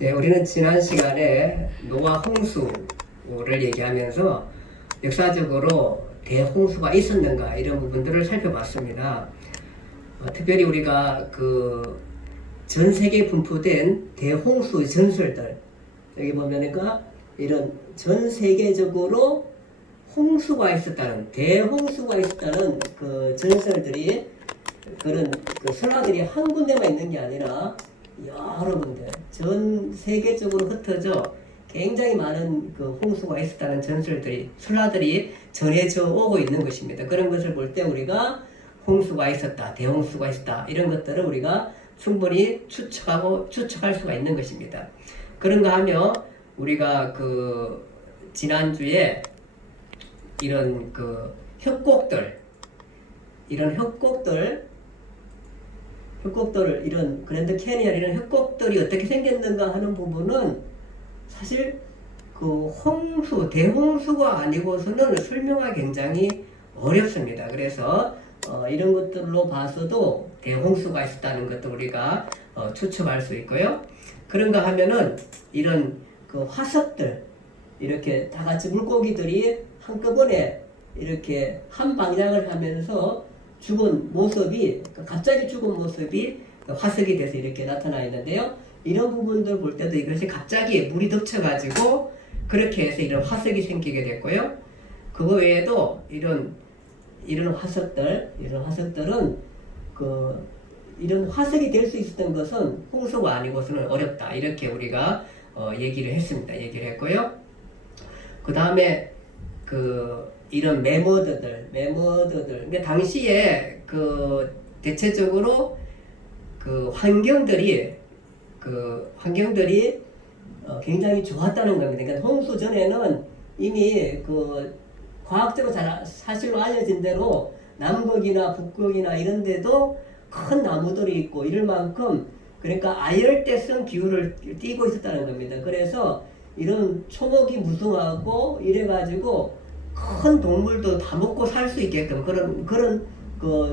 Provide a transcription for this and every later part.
네, 우리는 지난 시간에 노아 홍수를 얘기하면서 역사적으로 대홍수가 있었는가 이런 부분들을 살펴봤습니다. 특별히 우리가 그 전 세계에 분포된 대홍수 전설들, 여기 보면은 이런 전 세계적으로 홍수가 있었다는, 대홍수가 있었다는 그 전설들이, 그런 그 설화들이 한 군데만 있는 게 아니라 여러 군데 전 세계적으로 흩어져 굉장히 많은 그 홍수가 있었다는 전설들이, 설화들이 전해져 오고 있는 것입니다. 그런 것을 볼 때 우리가 홍수가 있었다, 대홍수가 있었다, 이런 것들을 우리가 충분히 추측할 수가 있는 것입니다. 그런가 하면 우리가 그 지난주에 이런 그 이런 협곡들, 이런 그랜드 캐니언 이런 협곡들이 어떻게 생겼는가 하는 부분은 사실 그 홍수, 대홍수가 아니고서는 설명하기 굉장히 어렵습니다. 그래서 이런 것들로 봐서도 대홍수가 있었다는 것도 우리가 추측할 수 있고요. 그런가 하면은 이런 그 화석들, 이렇게 다 같이 물고기들이 한꺼번에 이렇게 한 방향을 하면서 죽은 모습이, 갑자기 죽은 모습이 화석이 돼서 이렇게 나타나 있는데요. 이런 부분들 볼 때도 이것이 갑자기 물이 덮쳐가지고 그렇게 해서 이런 화석이 생기게 됐고요. 그거 외에도 이런 화석들은 이런 화석이 될 수 있었던 것은 홍수가 아니고서는 어렵다, 이렇게 우리가 얘기를 했고요. 그 다음에 이런 매머드들, 그러니까 당시에 대체적으로 환경들이 굉장히 좋았다는 겁니다. 그러니까 홍수 전에는 이미 과학적으로 사실로 알려진 대로 남극이나 북극이나 이런 데도 큰 나무들이 있고 이럴 만큼, 그러니까 아열대성 기후를 띠고 있었다는 겁니다. 그래서 이런 초목이 무성하고 이래가지고 큰 동물도 다 먹고 살 수 있게끔 그런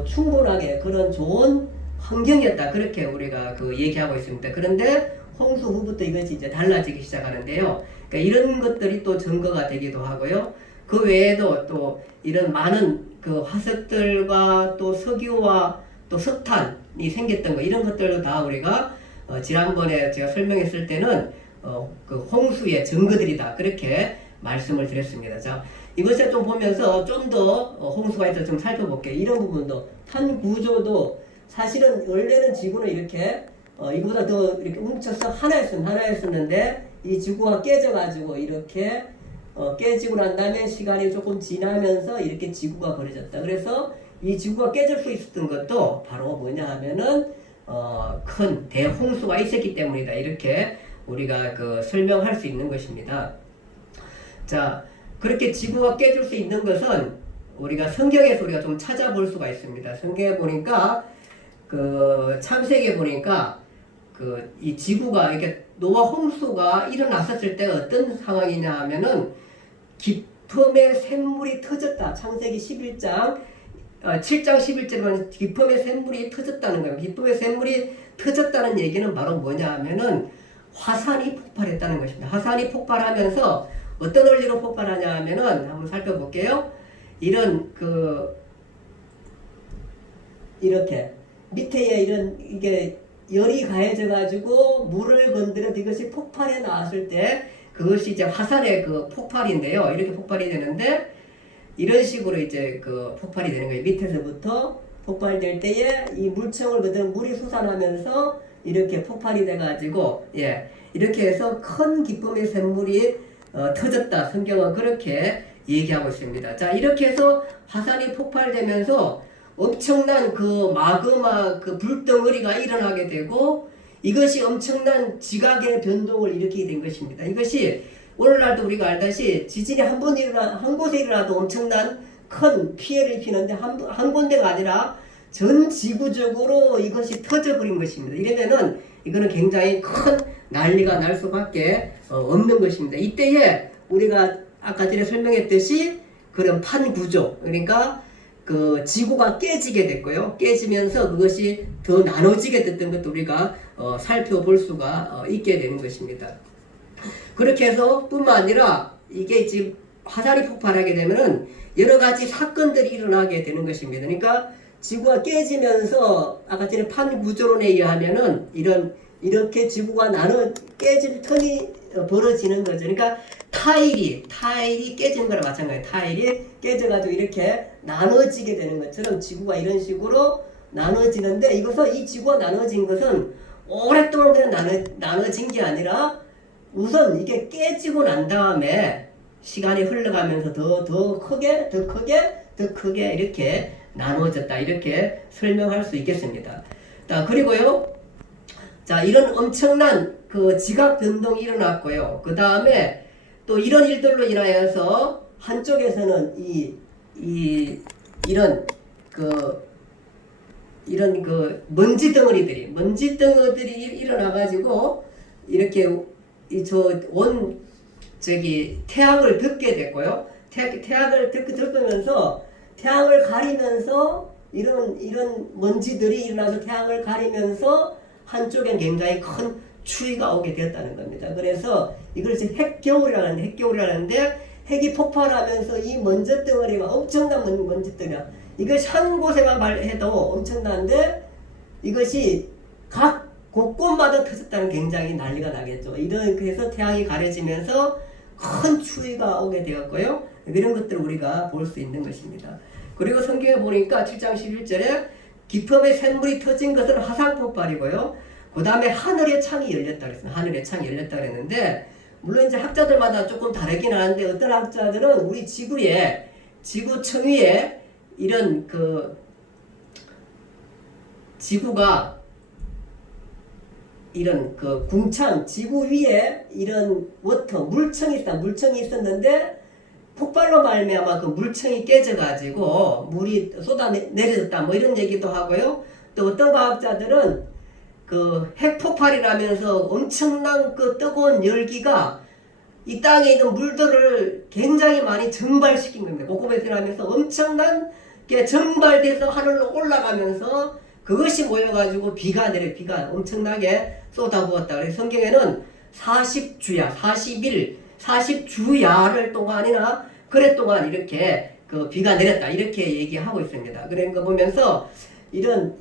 충분하게 그런 좋은 환경이었다, 그렇게 우리가 얘기하고 있습니다. 그런데 홍수 후부터 이것이 이제 달라지기 시작하는데요. 그러니까 이런 것들이 또 증거가 되기도 하고요. 그 외에도 또 이런 많은 화석들과 또 석유와 또 석탄이 생겼던 거, 이런 것들도 다 우리가 지난번에 제가 설명했을 때는 홍수의 증거들이다, 그렇게 말씀을 드렸습니다. 자, 이것을 좀 보면서 좀 더 홍수가 있어서 좀 살펴볼게요. 이런 부분도 판 구조도 사실은 원래는 지구는 이렇게 이거보다 더 이렇게 뭉쳐서 하나였었는데 이 지구가 깨져가지고 이렇게 깨지고 난 다음에 시간이 조금 지나면서 이렇게 지구가 벌어졌다. 그래서 이 지구가 깨질 수 있었던 것도 바로 뭐냐 하면은 큰 대홍수가 있었기 때문이다, 이렇게 우리가 설명할 수 있는 것입니다. 자, 그렇게 지구가 깨질 수 있는 것은 우리가 성경에서 우리가 좀 찾아볼 수가 있습니다. 성경에 보니까 창세기에 보니까 이 지구가 이렇게 노아 홍수가 일어났었을 때 어떤 상황이냐 하면은 기품의 샘물이 터졌다. 창세기 7장 11절에 보면 기품의 샘물이 터졌다는 거예요. 기품의 샘물이 터졌다는 얘기는 바로 뭐냐 하면은 화산이 폭발했다는 것입니다. 화산이 폭발하면서 어떤 원리로 폭발하냐 하면은 한번 살펴볼게요. 이렇게 밑에 이게 열이 가해져 가지고 물을 건드려 이것이 폭발해 나왔을 때 그것이 이제 화산의 폭발인데요. 이렇게 폭발이 되는데 이런 식으로 이제 폭발이 되는 거예요. 밑에서부터 폭발될 때에 이 물청을 그대로 물이 솟아나면서 이렇게 폭발이 돼 가지고 이렇게 해서 큰 기쁨의 샘물이 터졌다. 성경은 그렇게 얘기하고 있습니다. 자, 이렇게 해서 화산이 폭발되면서 엄청난 마그마 불덩어리가 일어나게 되고 이것이 엄청난 지각의 변동을 일으키게 된 것입니다. 이것이 오늘날도 우리가 알다시피 지진이 한 곳에 일어나도 엄청난 큰 피해를 입히는데 한 군데가 아니라 전 지구적으로 이것이 터져버린 것입니다. 이러면은 이거는 굉장히 큰 난리가 날 수밖에 없는 것입니다. 이때에 우리가 아까 전에 설명했듯이 그런 판 구조, 그러니까 그 지구가 깨지게 됐고요. 깨지면서 그것이 더 나눠지게 됐던 것도 우리가 살펴볼 수가 있게 되는 것입니다. 그렇게 해서 뿐만 아니라 이게 지금 화산이 폭발하게 되면은 여러 가지 사건들이 일어나게 되는 것입니다. 그러니까 지구가 깨지면서 아까 전에 판 구조론에 의하면은 이렇게 지구가 나눠 깨질 턴이 벌어지는 거죠. 그러니까 타일이 깨지는 거랑 마찬가지예요. 타일이 깨져가지고 이렇게 나눠지게 되는 것처럼 지구가 이런 식으로 나눠지는데 이 지구가 나눠진 것은 오랫동안 그냥 나눠진 게 아니라 우선 이게 깨지고 난 다음에 시간이 흘러가면서 더 크게 이렇게 나눠졌다. 이렇게 설명할 수 있겠습니다. 자, 그리고요. 자, 이런 엄청난 그 지각 변동이 일어났고요. 그 다음에 또 이런 일들로 인하여서 한쪽에서는 이런 그 먼지 덩어리들이 일어나가지고 이렇게 태양을 덮게 됐고요. 태양을 덮으면서 태양을 가리면서 이런 먼지들이 일어나서 태양을 가리면서 한쪽엔 굉장히 큰 추위가 오게 되었다는 겁니다. 그래서 이걸 이제 핵겨울이라는데 핵이 폭발하면서 이 먼지 덩어리가 엄청난 먼지 덩어리야. 이것이 한 곳에만 해도 엄청난데 이것이 각 곳곳마다 터졌다는 굉장히 난리가 나겠죠. 그래서 태양이 가려지면서 큰 추위가 오게 되었고요. 이런 것들을 우리가 볼 수 있는 것입니다. 그리고 성경에 보니까 7장 11절에 깊음의 샘물이 터진 것은 화산 폭발이고요. 그 다음에 하늘의 창이 열렸다 그랬어요. 하늘의 창이 열렸다 그랬는데 물론 이제 학자들마다 조금 다르긴 하는데 어떤 학자들은 우리 지구 청위에 이런 그 지구가 이런 그 궁창 지구 위에 이런 물청이 있었는데 폭발로 말미암아 그 물청이 깨져가지고 물이 쏟아내려졌다 뭐 이런 얘기도 하고요. 또 어떤 과학자들은 그 핵폭발이라면서 엄청난 그 뜨거운 열기가 이 땅에 있는 물들을 굉장히 많이 증발시킨 겁니다. 곳곳에서 엄청난 게 증발돼서 하늘로 올라가면서 그것이 모여가지고 비가 엄청나게 쏟아부었다. 그래서 성경에는 40주야를 동안이나 그래 동안 이렇게 그 비가 내렸다 이렇게 얘기하고 있습니다. 그러니까 보면서 이런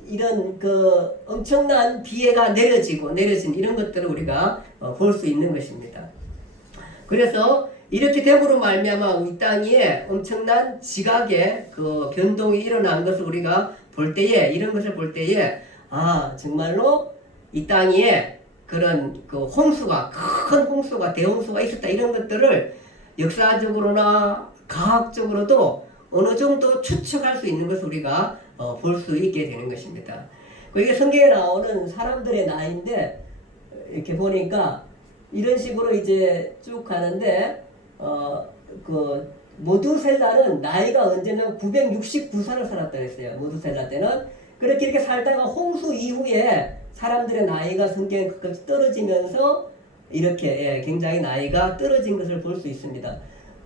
그 엄청난 비가 내려진 이런 것들을 우리가 볼 수 있는 것입니다. 그래서 이렇게 됨으로 말미암아 이 땅 위에 엄청난 지각의 그 변동이 일어난 것을 우리가 이런 것을 볼 때에 정말로 이 땅 위에 그런 그 큰 홍수가 대홍수가 있었다 이런 것들을 역사적으로나 과학적으로도 어느 정도 추측할 수 있는 것을 우리가 볼 수 있게 되는 것입니다. 이게 성경에 나오는 사람들의 나이인데 이렇게 보니까 이런 식으로 이제 쭉 가는데 그 모두셀라는 나이가 언제면 969살을 살았다 그랬어요. 모두셀라 때는 이렇게 살다가 홍수 이후에 사람들의 나이가 성경에 끝까지 떨어지면서 이렇게 굉장히 나이가 떨어진 것을 볼 수 있습니다.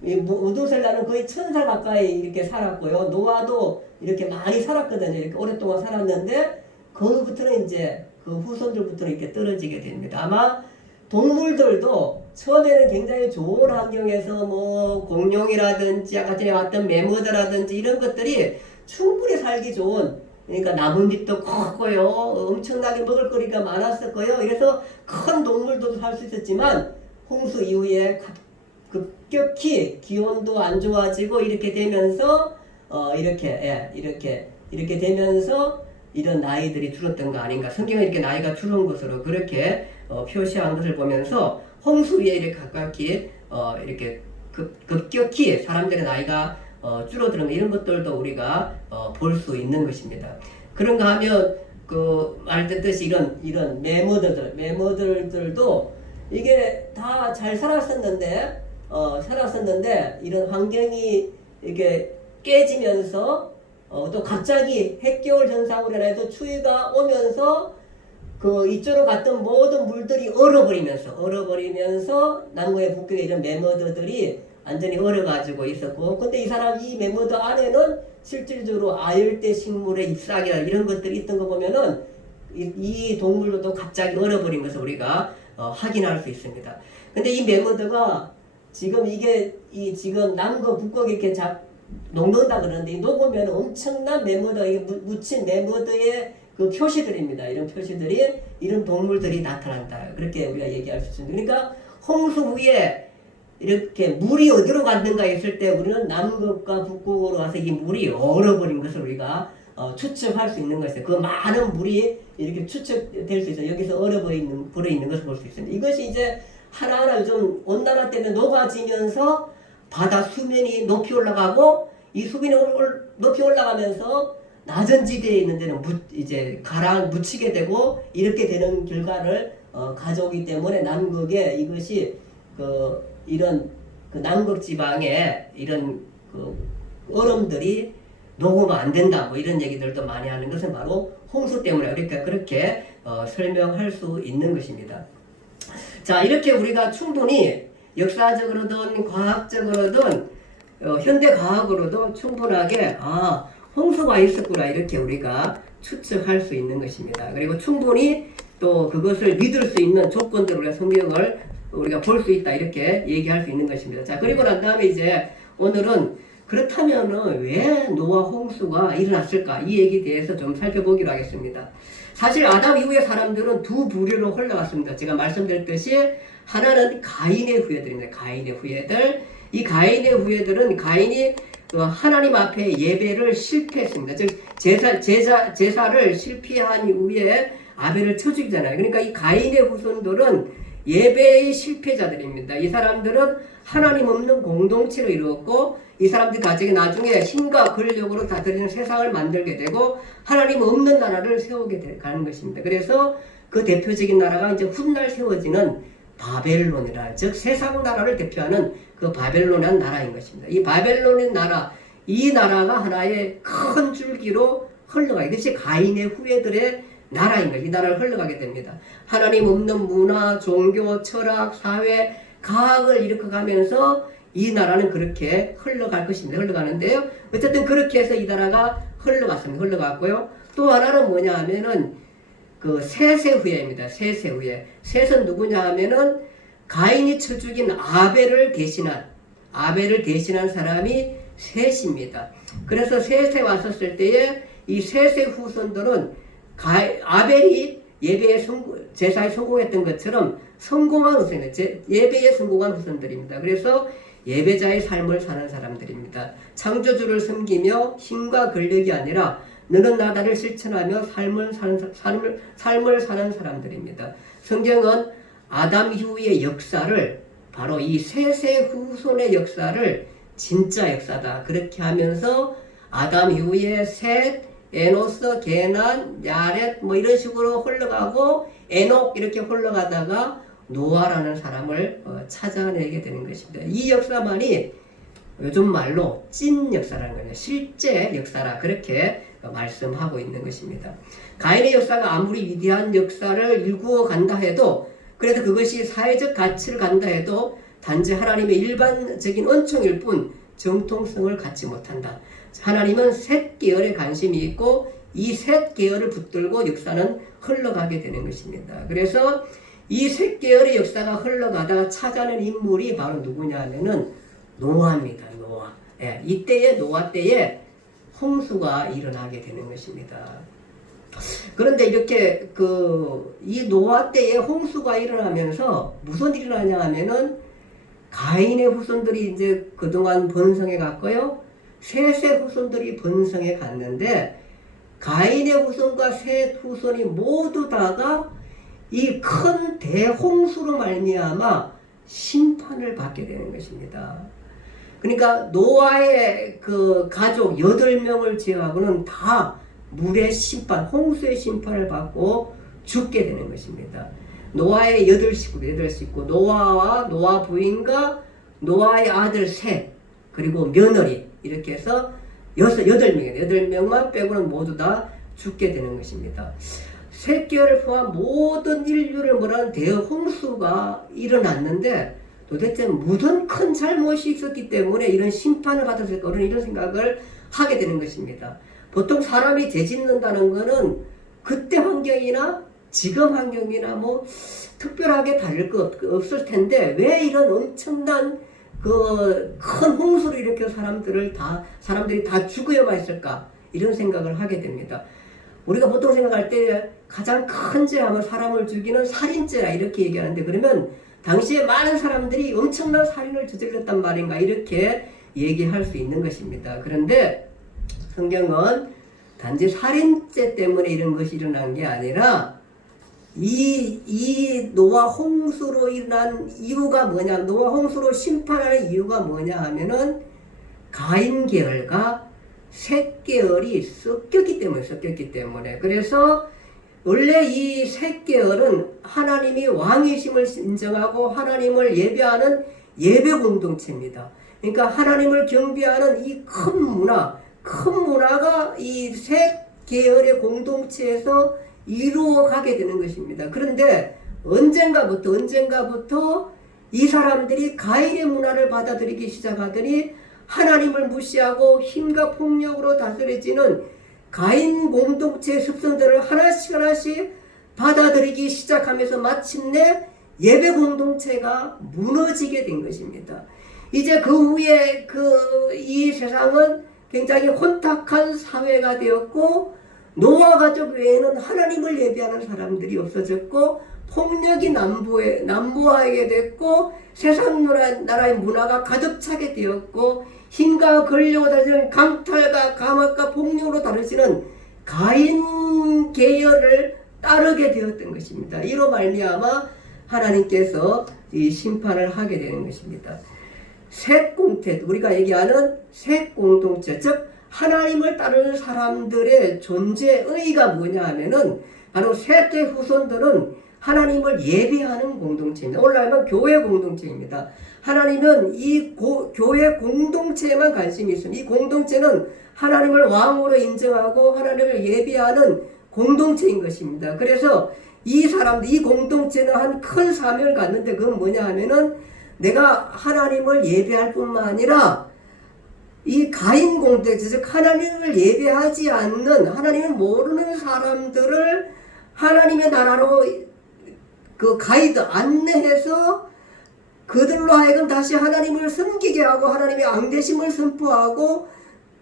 이 모두셀라는 거의 1000살 가까이 이렇게 살았고요. 노아도 이렇게 많이 살았거든요. 이렇게 오랫동안 살았는데 그부터는 이제 그 후손들부터는 이렇게 떨어지게 됩니다. 아마 동물들도 처음에는 굉장히 좋은 환경에서 뭐 공룡이라든지 아까 전에 왔던 매머드라든지 이런 것들이 충분히 살기 좋은 그러니까 나뭇잎도 컸고요. 엄청나게 먹을거리가 많았었고요. 이래서 큰 동물도 살 수 있었지만 홍수 이후에 급격히 기온도 안 좋아지고 이렇게 되면서 이렇게 되면서 이런 나이들이 줄었던 거 아닌가. 성경은 이렇게 나이가 줄은 것으로 그렇게 표시한 것을 보면서 홍수 위에 이렇게 가깝게 이렇게 급격히 사람들의 나이가 줄어드는 이런 것들도 우리가 볼 수 있는 것입니다. 그런가 하면 그 말했듯이 이런 매머들도 이게 다 잘 살았었는데 이런 환경이 이렇게 깨지면서 또 갑자기 핵겨울 현상으로 인해서 추위가 오면서 그 이쪽으로 갔던 모든 물들이 얼어버리면서 남극의 북극에 이런 매머드들이 완전히 얼어가지고 있었고, 근데 이 매머드 안에는 실질적으로 아열대 식물의 잎사귀나 이런 것들이 있던 거 보면은 이 동물들도 갑자기 얼어버린 것을 우리가 확인할 수 있습니다. 근데 이 매머드가 지금 이게 지금 남극 북극 이렇게 녹는다 그러는데 녹으면 엄청난 매머드, 이게 묻힌 매머드의 그 표시들입니다. 이런 표시들이 이런 동물들이 나타난다. 그렇게 우리가 얘기할 수 있습니다. 그러니까 홍수 후에 이렇게 물이 어디로 갔는가 했을 때 우리는 남극과 북극으로 와서 이 물이 얼어버린 것을 우리가 추측할 수 있는 것이죠. 그 많은 물이 이렇게 추측될 수 있어요. 여기서 얼어버려 있는 것을 볼 수 있습니다. 이것이 이제 하나하나 좀 온난화 때문에 녹아지면서 바다 수면이 높이 올라가고 이 수면이 높이 올라가면서 낮은 지대에 있는 데는 이제 묻히게 되고 이렇게 되는 결과를 가져오기 때문에 남극에 이것이 이런 남극 지방에 이런 얼음들이 녹으면 안 된다 뭐 이런 얘기들도 많이 하는 것은 바로 홍수 때문에 그렇게 설명할 수 있는 것입니다. 자, 이렇게 우리가 충분히 역사적으로든 과학적으로든 현대 과학으로도 충분하게 홍수가 있었구나 이렇게 우리가 추측할 수 있는 것입니다. 그리고 충분히 또 그것을 믿을 수 있는 조건들을 우리가 성경을 우리가 볼 수 있다 이렇게 얘기할 수 있는 것입니다. 자, 그리고 난 다음에 이제 오늘은 그렇다면은 왜 노아 홍수가 일어났을까 이 얘기에 대해서 좀 살펴보기로 하겠습니다. 사실 아담 이후의 사람들은 두 부류로 흘러갔습니다. 제가 말씀드렸듯이 하나는 가인의 후예들입니다. 가인의 후예들. 이 가인의 후예들은 가인이 하나님 앞에 예배를 실패했습니다. 즉 제사를 실패한 이후에 아벨을 쳐 죽이잖아요. 그러니까 이 가인의 후손들은 예배의 실패자들입니다. 이 사람들은 하나님 없는 공동체를 이루었고 이 사람들이 가지고 나중에 힘과 권력으로 다스리는 세상을 만들게 되고 하나님 없는 나라를 세우게 가는 것입니다. 그래서 그 대표적인 나라가 이제 훗날 세워지는 바벨론이라 즉 세상 나라를 대표하는 그 바벨론이라는 나라인 것입니다. 이 바벨론의 나라, 이 나라가 하나의 큰 줄기로 흘러가게 이것이 가인의 후예들의 나라인 것이 이 나라를 흘러가게 됩니다. 하나님 없는 문화, 종교, 철학, 사회, 과학을 일으켜가면서 이 나라는 그렇게 흘러갈 것입니다. 흘러가는데요. 어쨌든 그렇게 해서 이 나라가 흘러갔습니다. 흘러갔고요. 또 하나는 뭐냐 하면은 그 셋의 후예입니다. 셋의 후예. 셋은 누구냐 하면은 가인이 쳐 죽인 아벨을 대신한 사람이 셋입니다. 그래서 셋에 왔었을 때에 이 셋의 후손들은 아벨이 제사에 성공했던 것처럼 성공한 후손들, 예배에 성공한 후손들입니다. 그래서 예배자의 삶을 사는 사람들입니다. 창조주를 섬기며 힘과 권력이 아니라 너는 나다를 실천하며 삶을 사는 사람들입니다. 성경은 아담 이후의 역사를 바로 이 셋의 후손의 역사를 진짜 역사다 그렇게 하면서 아담 이후에 셋, 에노스, 게난, 야렛 뭐 이런 식으로 흘러가고 에녹 이렇게 흘러가다가 노아라는 사람을 찾아내게 되는 것입니다. 이 역사만이 요즘 말로 찐 역사라는 거예요. 실제 역사라 그렇게 말씀하고 있는 것입니다. 가인의 역사가 아무리 위대한 역사를 일구어 간다 해도 그래서 그것이 사회적 가치를 간다 해도 단지 하나님의 일반적인 은총일 뿐 정통성을 갖지 못한다. 하나님은 셋 계열에 관심이 있고 이 셋 계열을 붙들고 역사는 흘러가게 되는 것입니다. 그래서 이 셋 계열의 역사가 흘러가다가 찾아낸 인물이 바로 누구냐 하면은 노아입니다. 노아. 예, 이때의 노아 때에 홍수가 일어나게 되는 것입니다. 그런데 이렇게 이 노아 때에 홍수가 일어나면서 무슨 일이 일어나냐 하면은 가인의 후손들이 이제 그동안 번성해 갔고요. 셋의 후손들이 번성해 갔는데 가인의 후손과 셋 후손이 모두 다가 이 큰 대홍수로 말미암아 심판을 받게 되는 것입니다. 그러니까 노아의 그 가족 8명을 제외하고는 다 물의 심판, 홍수의 심판을 받고 죽게 되는 것입니다. 노아의 8식구, 노아와 노아 부인과 노아의 아들 셋, 그리고 며느리, 이렇게 해서 8명이에요. 8명만 빼고는 모두 다 죽게 되는 것입니다. 셋계열을 포함한 모든 인류를 몰아낸 대홍수가 일어났는데 도대체 무슨 큰 잘못이 있었기 때문에 이런 심판을 받았을까? 이런 생각을 하게 되는 것입니다. 보통 사람이 죄 짓는다는 것은 그때 환경이나 지금 환경이나 뭐 특별하게 다를 것 없을 텐데 왜 이런 엄청난 그 큰 홍수를 일으켜 사람들이 다 죽어야만 했을까 이런 생각을 하게 됩니다. 우리가 보통 생각할 때 가장 큰 죄하면 사람을 죽이는 살인죄라 이렇게 얘기하는데 그러면 당시에 많은 사람들이 엄청난 살인을 저질렀단 말인가 이렇게 얘기할 수 있는 것입니다. 그런데 성경은 단지 살인죄 때문에 이런 것이 일어난 게 아니라 이 노아 홍수로 일어난 이유가 뭐냐, 노아 홍수로 심판하는 이유가 뭐냐 하면은 가인 계열과 셋 계열이 섞였기 때문에 그래서 원래 이 셋 계열은 하나님이 왕이심을 인정하고 하나님을 예배하는 예배 공동체입니다. 그러니까 하나님을 경배하는 이 큰 문화가 이 셋 계열의 공동체에서 이루어가게 되는 것입니다. 그런데 언젠가부터 이 사람들이 가인의 문화를 받아들이기 시작하더니 하나님을 무시하고 힘과 폭력으로 다스려지는 가인 공동체의 습성들을 하나씩 받아들이기 시작하면서 마침내 예배 공동체가 무너지게 된 것입니다. 이제 그 후에 이 세상은 굉장히 혼탁한 사회가 되었고 노아 가족 외에는 하나님을 예배하는 사람들이 없어졌고 폭력이 난무하게 됐고 세상 나라의 문화가 가득 차게 되었고 힘과 권력으로 다루는 강탈과 감압과 폭력으로 다루시는 가인 계열을 따르게 되었던 것입니다. 이로 말미암아 하나님께서 이 심판을 하게 되는 것입니다. 셋 공태, 우리가 얘기하는 셋 공동체, 즉 하나님을 따르는 사람들의 존재의가 뭐냐 하면은 바로 셋의 후손들은 하나님을 예배하는 공동체입니다. 오늘날은 교회 공동체입니다. 하나님은 이 교회 공동체에만 관심이 있습니다. 이 공동체는 하나님을 왕으로 인정하고 하나님을 예배하는 공동체인 것입니다. 그래서 이 공동체는 한 큰 사명을 갖는데 그건 뭐냐 하면은 내가 하나님을 예배할 뿐만 아니라 이 가인 공동체, 즉 하나님을 예배하지 않는, 하나님을 모르는 사람들을 하나님의 나라로 안내해서 그들로 하여금 다시 하나님을 섬기게 하고 하나님의 앙대심을 선포하고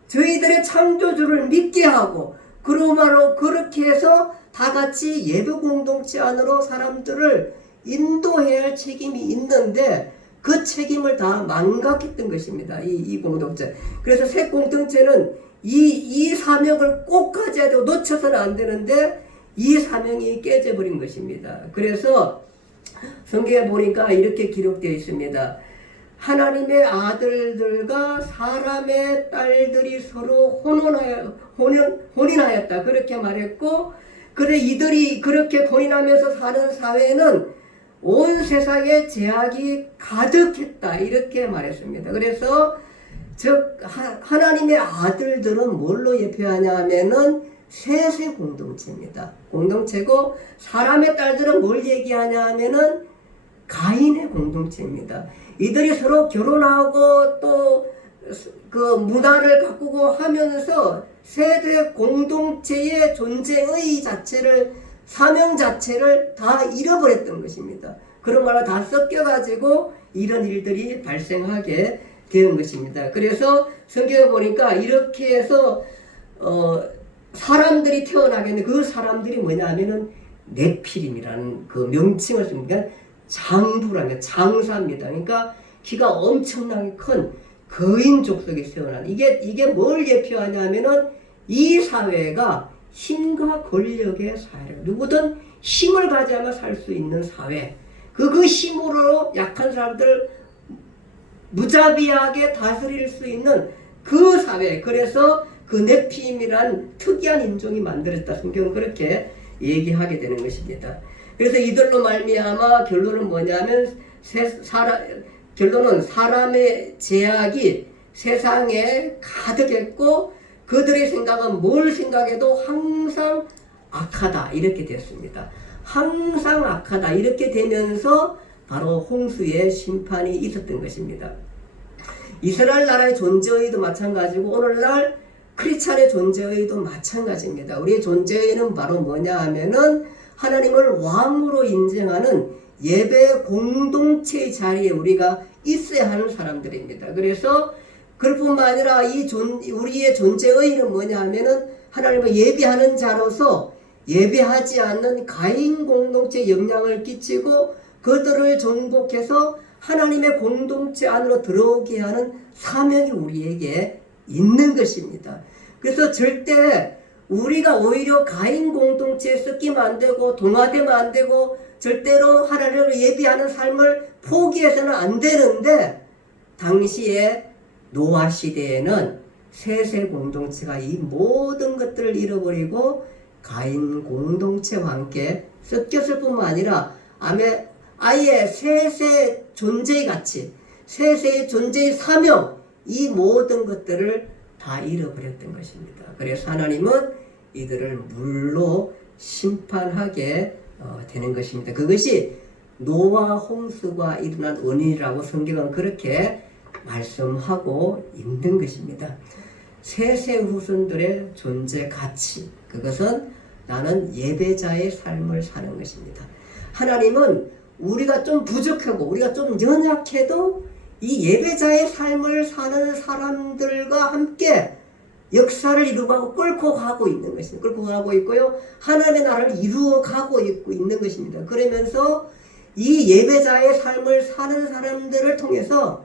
저희들의 창조주를 믿게 하고 그러므로 그렇게 해서 다 같이 예배 공동체 안으로 사람들을 인도해야 할 책임이 있는데 그 책임을 다 망각했던 것입니다. 이 공동체. 그래서 새 공동체는 이 사명을 꼭 가져야 되고 놓쳐서는 안 되는데 이 사명이 깨져버린 것입니다. 그래서 성경에 보니까 이렇게 기록되어 있습니다. 하나님의 아들들과 사람의 딸들이 서로 혼인하였다. 그렇게 말했고, 그래 이들이 그렇게 혼인하면서 사는 사회는 온 세상에 제약이 가득했다. 이렇게 말했습니다. 그래서 즉 하나님의 아들들은 뭘로 예표하냐 하면은 셋의 공동체입니다. 공동체고 사람의 딸들은 뭘 얘기하냐 하면은 가인의 공동체입니다. 이들이 서로 결혼하고 또 그 문화를 가꾸고 하면서 세대 공동체의 존재의 자체를 사명 자체를 다 잃어버렸던 것입니다. 그런 말로 다 섞여가지고 이런 일들이 발생하게 되는 것입니다. 그래서 성경에 보니까 이렇게 해서 사람들이 태어나게 되는데 그 사람들이 뭐냐면은 네피림이라는 그 명칭을 씁니다. 장부라면 장사입니다. 그러니까 키가 엄청나게 큰 거인 족속에서 태어난 이게 뭘 예표하냐면은 이 사회가 힘과 권력의 사회를 누구든 힘을 가지면 살 수 있는 사회 그 힘으로 약한 사람들을 무자비하게 다스릴 수 있는 그 사회 그래서 그 네피임이란 특이한 인종이 만들었다. 성경은 그렇게 얘기하게 되는 것입니다. 그래서 이들로 말미암아 결론은 뭐냐면 결론은 사람의 제약이 세상에 가득했고 그들의 생각은 뭘 생각해도 항상 악하다 이렇게 됐습니다. 항상 악하다 이렇게 되면서 바로 홍수의 심판이 있었던 것입니다. 이스라엘 나라의 존재의도 마찬가지고 오늘날 크리스찬의 존재의도 마찬가지입니다. 우리의 존재의는 바로 뭐냐 하면은 하나님을 왕으로 인정하는 예배 공동체의 자리에 우리가 있어야 하는 사람들입니다. 그래서 그뿐만 아니라 우리의 존재의는 뭐냐 하면은 하나님을 예배하는 자로서 예배하지 않는 가인 공동체에 영향을 끼치고 그들을 정복해서 하나님의 공동체 안으로 들어오게 하는 사명이 우리에게 있는 것입니다. 그래서 절대 우리가 오히려 가인 공동체에 섞이면 안 되고 동화되면 안 되고 절대로 하나님을 예배하는 삶을 포기해서는 안 되는데, 당시에 노아 시대에는 셋의 공동체가 이 모든 것들을 잃어버리고 가인 공동체와 함께 섞였을 뿐만 아니라 아예 셋의 존재의 가치, 셋의 존재의 사명, 이 모든 것들을 다 잃어버렸던 것입니다. 그래서 하나님은 이들을 물로 심판하게 되는 것입니다. 그것이 노아 홍수가 일어난 원인이라고 성경은 그렇게 말씀하고 있는 것입니다. 셋의 후손들의 존재 가치, 그것은 나는 예배자의 삶을 사는 것입니다. 하나님은 우리가 좀 부족하고 우리가 좀 연약해도 이 예배자의 삶을 사는 사람들과 함께 역사를 이루고 끌고 가고 있는 것입니다. 끌고 가고 있고요. 하나님의 나라를 이루어 가고 있는 것입니다. 그러면서 이 예배자의 삶을 사는 사람들을 통해서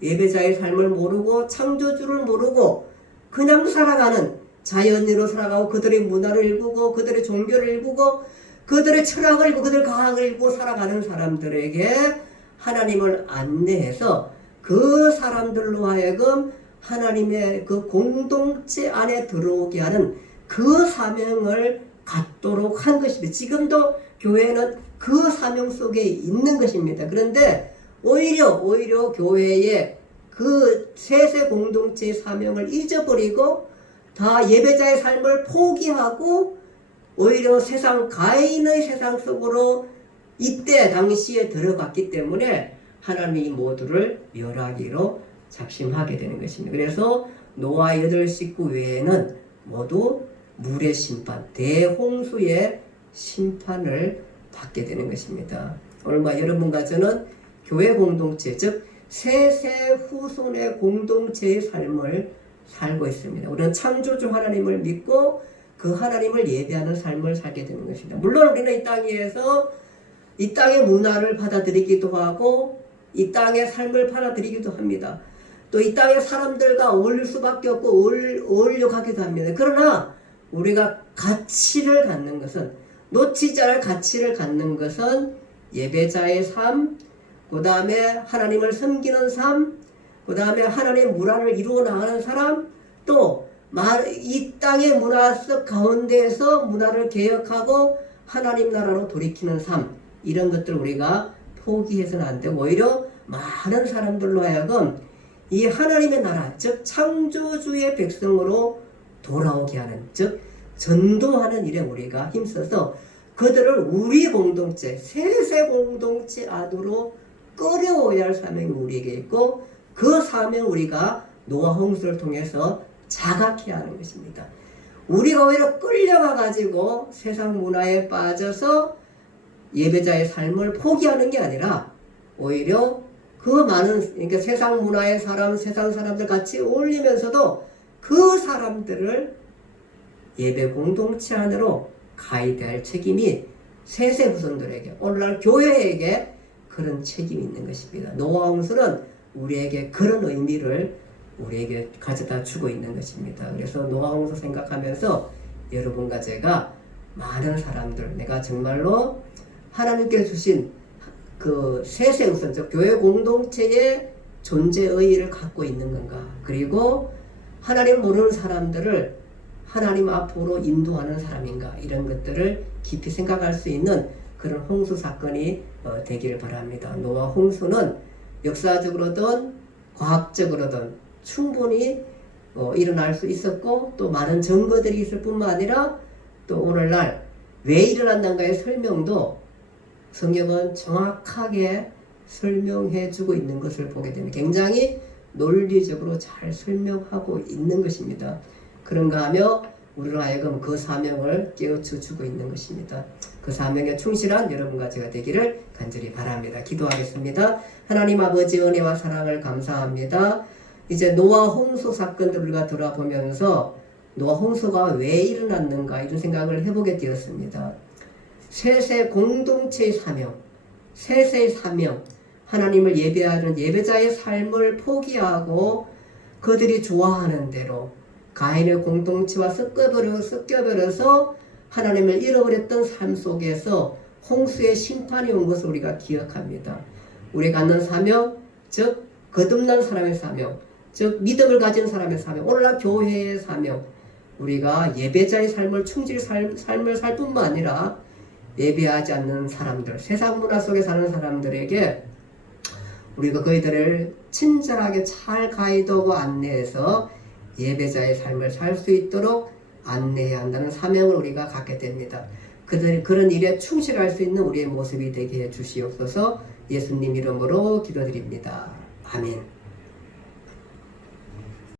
예배자의 삶을 모르고 창조주를 모르고 그냥 살아가는 자연인으로 살아가고 그들의 문화를 일구고 그들의 종교를 일구고 그들의 철학을 일구고 그들의 과학을 일구고 살아가는 사람들에게 하나님을 안내해서 그 사람들로 하여금 하나님의 그 공동체 안에 들어오게 하는 그 사명을 갖도록 한 것입니다. 지금도 교회는 그 사명 속에 있는 것입니다. 그런데 오히려 교회의 그 셋의 공동체의 사명을 잊어버리고 다 예배자의 삶을 포기하고 오히려 가인의 세상 속으로 이때 당시에 들어갔기 때문에 하나님이 모두를 멸하기로 작심하게 되는 것입니다. 그래서 노아 8식구 외에는 모두 물의 심판, 대홍수의 심판을 받게 되는 것입니다. 오늘 여러분과 저는 교회 공동체, 즉 셋의 후손의 공동체의 삶을 살고 있습니다. 우리는 창조주 하나님을 믿고 그 하나님을 예배하는 삶을 살게 되는 것입니다. 물론 우리는 이 땅 위에서 이 땅의 문화를 받아들이기도 하고 이 땅의 삶을 받아들이기도 합니다. 또 이 땅의 사람들과 어울릴 수밖에 없고 어울려 가기도 합니다. 그러나 우리가 가치를 갖는 것은, 놓치지 않을 가치를 갖는 것은 예배자의 삶, 그 다음에 하나님을 섬기는 삶, 그 다음에 하나님의 문화를 이루어 나가는 사람, 또 이 땅의 문화 속 가운데에서 문화를 개혁하고 하나님 나라로 돌이키는 삶, 이런 것들 우리가 포기해서는 안 되고 오히려 많은 사람들로 하여금 이 하나님의 나라, 즉 창조주의 백성으로 돌아오게 하는, 즉 전도하는 일에 우리가 힘써서 그들을 우리 공동체, 셋의 공동체 안으로 끌어오야 할 사명이 우리에게 있고 그 사명 우리가 노아 홍수를 통해서 자각해야 하는 것입니다. 우리가 오히려 끌려가 가지고 세상 문화에 빠져서 예배자의 삶을 포기하는 게 아니라 오히려 그 많은, 그러니까 세상 문화의 사람, 세상 사람들 같이 어울리면서도 그 사람들을 예배 공동체 안으로 가야 할 책임이 셋의 후손들에게, 오늘날 교회에게 그런 책임이 있는 것입니다. 노아 홍수는 우리에게 그런 의미를 우리에게 가져다 주고 있는 것입니다. 그래서 노아 홍수 생각하면서 여러분과 제가 많은 사람들, 내가 정말로 하나님께 주신 그 셋의 우선, 즉 교회 공동체의 존재 의의를 갖고 있는 건가, 그리고 하나님 모르는 사람들을 하나님 앞으로 인도하는 사람인가, 이런 것들을 깊이 생각할 수 있는 그런 홍수 사건이 되기를 바랍니다. 노아 홍수는 역사적으로든 과학적으로든 충분히 일어날 수 있었고 또 많은 증거들이 있을 뿐만 아니라 또 오늘날 왜 일어난다는가의 설명도 성경은 정확하게 설명해 주고 있는 것을 보게 됩니다. 굉장히 논리적으로 잘 설명하고 있는 것입니다. 그런가 하며 우리로 하여금 그 사명을 깨우쳐 주고 있는 것입니다. 그 사명에 충실한 여러분과 제가 되기를 간절히 바랍니다. 기도하겠습니다. 하나님 아버지 은혜와 사랑을 감사합니다. 이제 노아 홍수 사건들을 우리가 돌아보면서 노아 홍수가 왜 일어났는가 이런 생각을 해보게 되었습니다. 셋의 공동체의 사명, 셋의 사명, 하나님을 예배하는 예배자의 삶을 포기하고 그들이 좋아하는 대로 가인의 공동체와 섞여버려서 하나님을 잃어버렸던 삶 속에서 홍수의 심판이 온 것을 우리가 기억합니다. 우리가 갖는 사명, 즉 거듭난 사람의 사명, 즉 믿음을 가진 사람의 사명, 오늘날 교회의 사명, 우리가 예배자의 삶을 삶을 살 뿐만 아니라 예배하지 않는 사람들, 세상 문화 속에 사는 사람들에게 우리가 그들을 친절하게 잘 가이드하고 안내해서 예배자의 삶을 살 수 있도록 안내해야 한다는 사명을 우리가 갖게 됩니다. 그런 일에 충실할 수 있는 우리의 모습이 되게 해 주시옵소서. 예수님 이름으로 기도드립니다. 아멘.